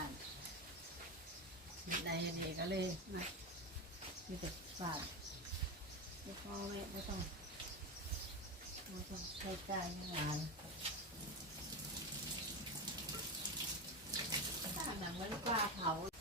านในอันนี้ก็เลยมามีแต่ฝากไม่พอไม่ไม่ต้องไม่ต้องใช้จ่ายงานถ้าหนังมันกล้าเผา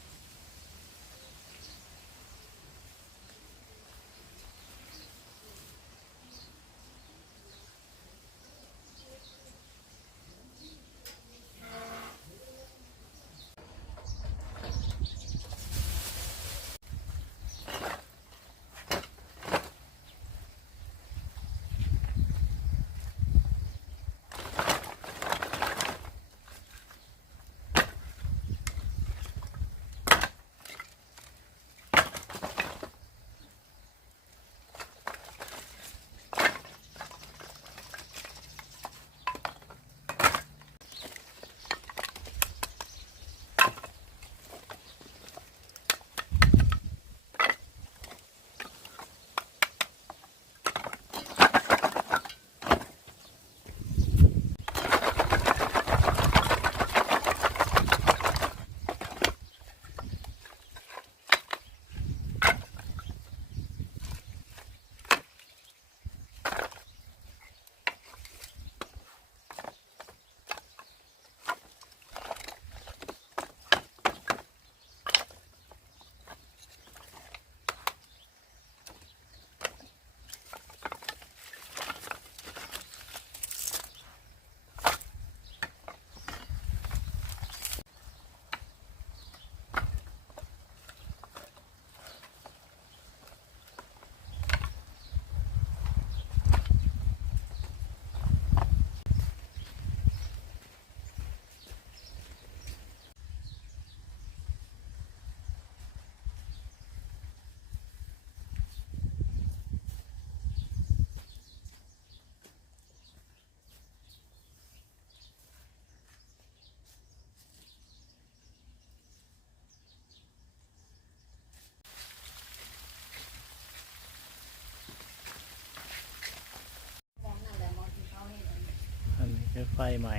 ไฟใหม่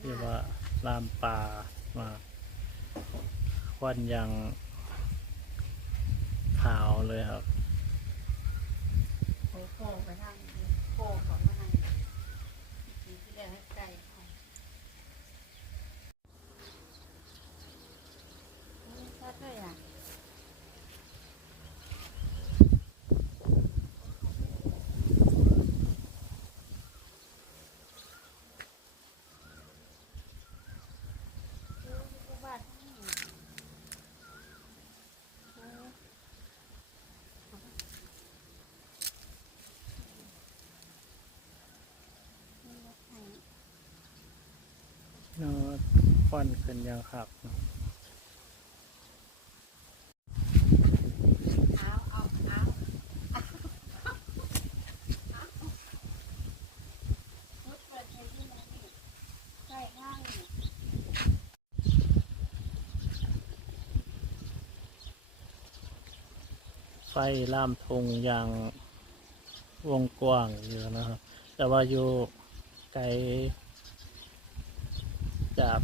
ที่ว่าลามป่ามาควันยังขาวเลยครับโค้โค้ไปทางโคของมาทางนี้ทีที่แรกให้ไก่เอาไม่ชัดเลยอะ เนาะ ควันขึ้นยังขับเอาเอาเอาไฟล่ามทงยังวงกว้างอยู่นะครับ แต่ว่าอยู่ไกลจาก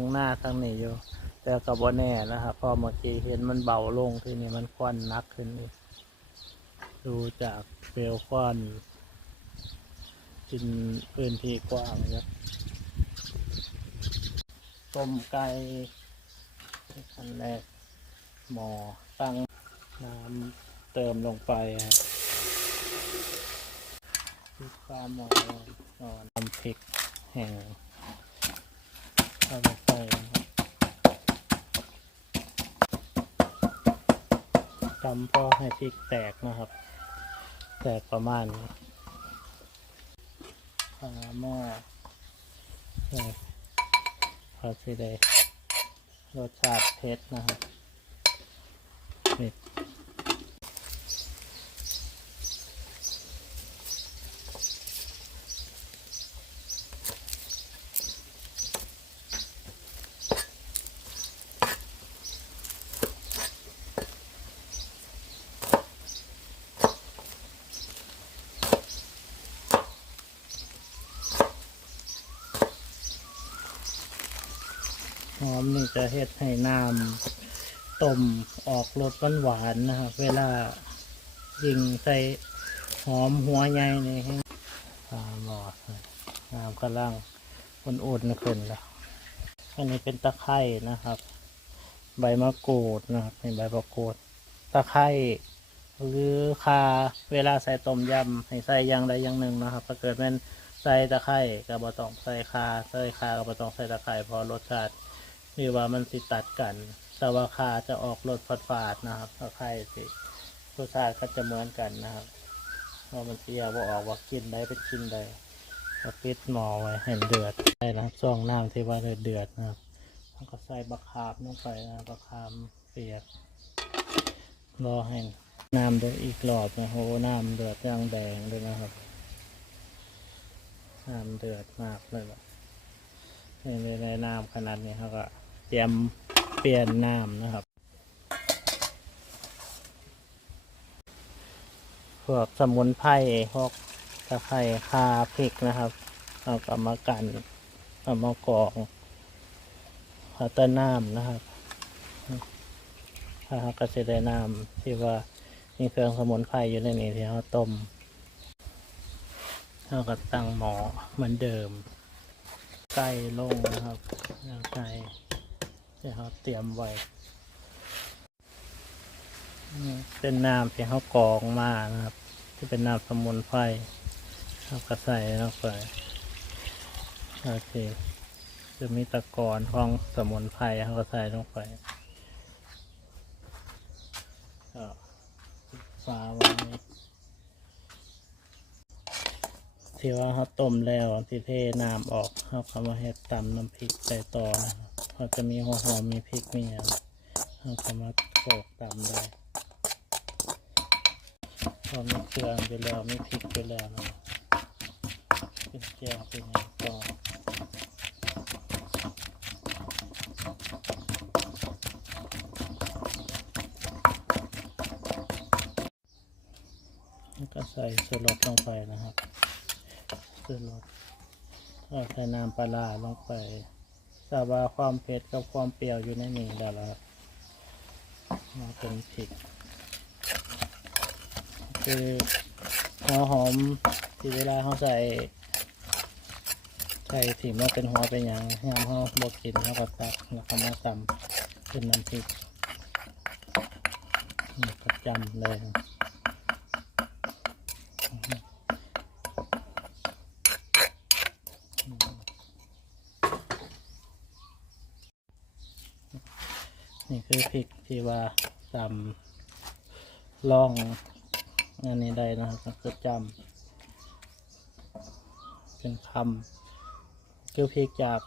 งหน้าทางนี้อยู่ แต่กับว่าแน่นะครับพอเมื่อกี้เห็นมันเบาลงทีนี้มันควันนักขึ้นอีกดูจากเปลวควันกินพื้นที่กว้างนะครับต้มไก่ขั้นแรกหมอตั้งน้ำเติมลงไปครับพริกปลาหมอนอนน้ำพริกแห้ง เข้าไปนะครับตำพอให้พริกแตกนะครับ แตกประมาณนี้ปลาหม้อพอสิได้รสชาติเผ็ดนะครับ มนี่จะเฮ็ดให้น้ำต้มออกรสหวานๆนะครับ เวลายิงใส่หอมหัวใหญ่นี่ให้ปลาหมอดน้ำกำลังอุ่นๆขึ้นแล้วอันนี้เป็นตะไคร่นะครับ ใบมะกรูดนะครับเป็นใบมะกรูดตะไคร่หรือคาเวลาใส่ต้มยำให้ใส่อย่างใดอย่างหนึ่งนะครับ ถ้าเกิดเป็นใส่ตะไคร่กับบะตองใส่คาใส่คากับบะตองใส่ตะไคร่พอรสชาติ นี่ว่ามันสิตัดกันแต่ว่าคาจะออกรสฝาดฝาดนะครับตะไคร่สิรสชาติก็จะเหมือนกันนะครับว่ามันเสียว่าออกว่ากินได้เป็นกินได้ก็ปิดหม้อไว้ให้เดือดได้นะครับซองน้ำที่ว่าเดือดเดือดนะครับแล้วก็ใส่บะขามลงไปนะบะขามเปียกรอให้น้ำเดือดอีกรอบนะโหน้ำเดือดย่างแดงเลยนะครับน้ำเดือดมากเลยแบบในในน้ำขนาดนี้เขาก็ เตรียมเปลี่ยนน้ำนะครับ พวกสมุนไพรพวกตะไคร้คาพริกนะครับเอากลับมากันเอามากรองเอาแต้นน้ำนะครับถ้าเราก็จะได้น้ำที่ว่ามีเครื่องสมุนไพรอยู่ในนี้ที่เราต้มเราก็ตั้งหมอเหมือนเดิมใส่ลงนะครับแล้วใส่ ที่เราเตรียมไว้เป็นน้ำที่เขากรองมานะครับ ที่เป็นน้ำสมุนไพรเราก็ใส่ลงไปโอเคจะมีตะกอนของสมุนไพรเขาก็ใส่ลงไปก็ปิดฝาไว้ที่ว่าเขาต้มแล้วที่เทน้ำออกเขาก็มาเฮ็ดตำน้ำพริกใส่ต่อนะ เขาจะมีหัวหอมมีพริกมีอะไรเขาก็มาโขลกตำได้พอมีเครื่องไปแล้วมีพริกไปแล้วนะเป็นแก้วเป็นอย่างต่อแล้วก็ใส่สูรสลงไปนะครับสูรสก็ใส่น้ำปลาร้าลงไป ทราบว่าความเผ็ดกับความเปรี้ยวอยู่ในนี้แล้วล่ะครับมาเป็นพริกคือหัวหอมที่เวลาเขาใส่ใส่ถิ่มว่าเป็นหัวเป็นอย่างยามเขาบกินเขาก็ตักแล้วก็มาตำเป็นน้ำพริกนี่ก็จำเลยนี่ คือพริกที่ว่าตำล่องอันนี้ได้นะครับก็จำเป็นคำคือพริกจาก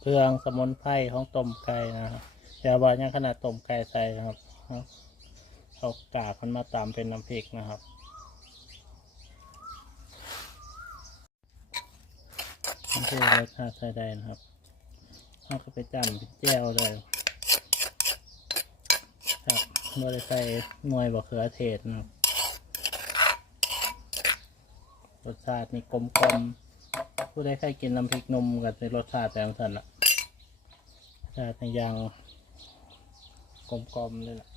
เครื่องสมุนไพรของต้มไก่นะครับแต่ว่ายังขนาดต้มไก่ใส่นะครับเอากากมันมาตามเป็นน้ำพริกนะครับนี่คือรสชาติใส่ได้นะครับเอาก็ไปจำเป็นแจ่วเลย ครับโดยใส่หน่วยบะเขือเทศนะรสชาตินี่กลมกลมผู้ใดใครกินน้ำพริกนมกับในรสชาติแต่ละท่านละรสชาติในยางกลมกลมเลยล่ะ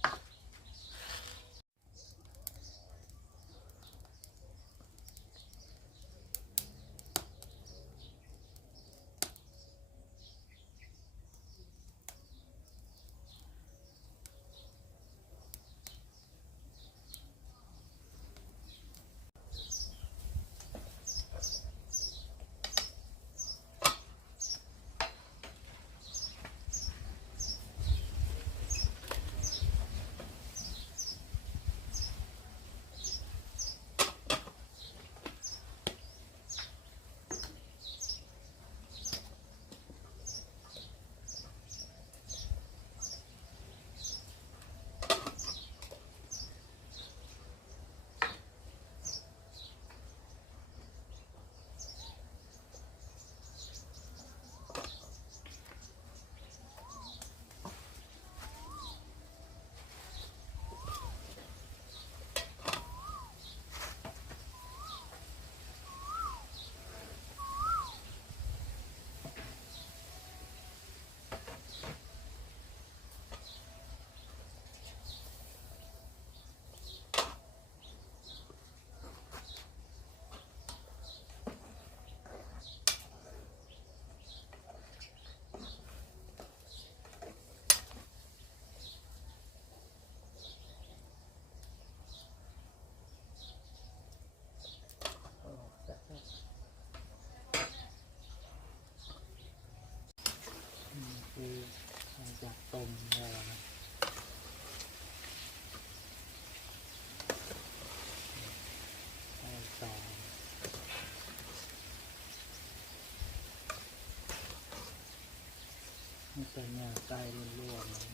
มันเป็นงานไก่ล้วนๆเลย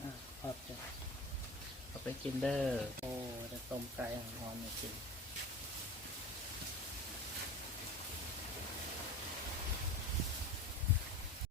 อะขอบใจเอาไปกินเด้อโอ้ได้ต้มไก่หอมๆมากิน